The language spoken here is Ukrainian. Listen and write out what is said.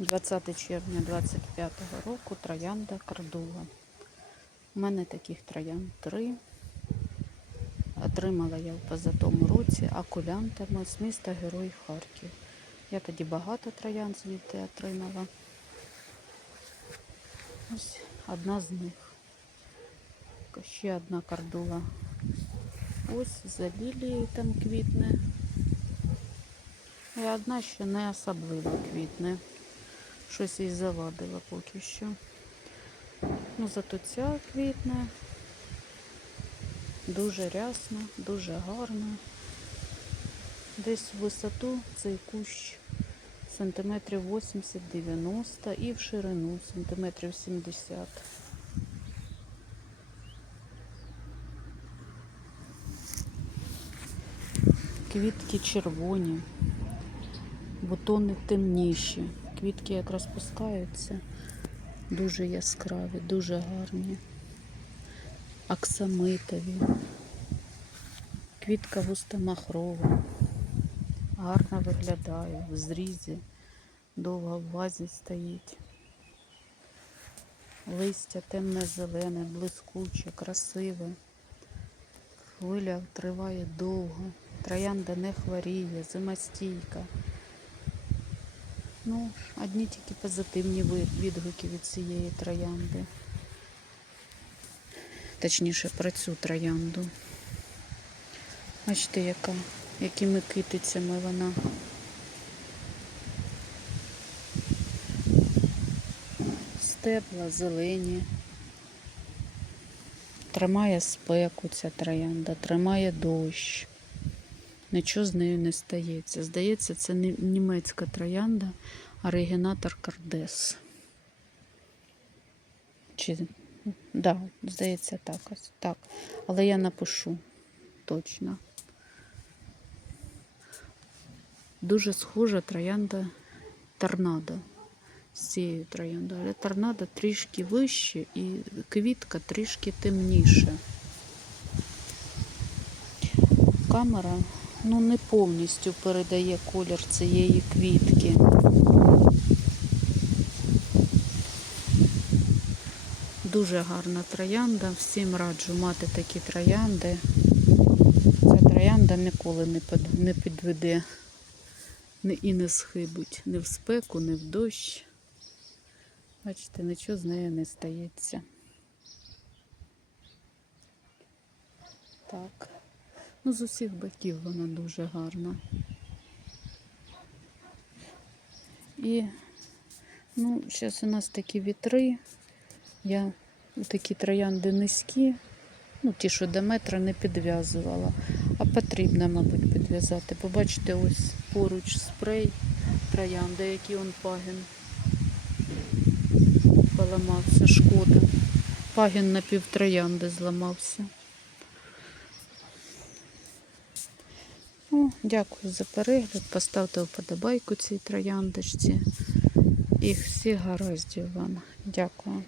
20 червня 25 року троянда Кардула. У мене таких троянд три. Отримала я в позатому році акулянтами з міста Герой Харків. Я тоді багато троянд звідти отримала. Ось одна з них. Ще одна кардула. Ось за лілією там квітне. І одна ще не особливо квітне. Щось їй завадило поки що. Ну, зато ця квітне. Дуже рясно, дуже гарно. Десь в висоту цей кущ сантиметрів 80-90 і в ширину сантиметрів 70. Квітки червоні, бутони темніші. Квітки як розпускаються, дуже яскраві, дуже гарні, аксамитові. Квітка густомахрова, гарно виглядає, в зрізі, довго в вазі стоїть. Листя темне-зелене, блискуче, красиве. Хвиля триває довго. Троянда не хворіє, зимостійка. Ну, одні тільки позитивні відгуки від цієї троянди. Точніше, про цю троянду. Бачите, яка, якими китицями вона. Стебла зелені. Тримає спеку ця троянда, тримає дощ. Нічого з нею не стається. Здається, це німецька троянда, оригінатор Кардес. Чи... Да, здається, так. ось, так. Але я напишу точно. Дуже схожа троянда торнадо з цією трояндою. Але торнадо трішки вище і квітка трішки темніша. Камера ну, не повністю передає колір цієї квітки. Дуже гарна троянда. Всім раджу мати такі троянди. Ця троянда ніколи не підведе і не схибить ні в спеку, ні в дощ. Бачите, нічого з нею не стається. Так. Ну, з усіх боків вона дуже гарна. І, ну, зараз у нас такі вітри. Я такі троянди низькі, ну, ті, що до метра не підв'язувала. А потрібно, мабуть, підв'язати. Побачите, ось поруч спрей троянди, який он пагін поламався, шкода. Пагін на півтроянди зламався. Ну, дякую за перегляд. Поставте вподобайку цій трояндочці. І всіх гараздів вам. Дякую.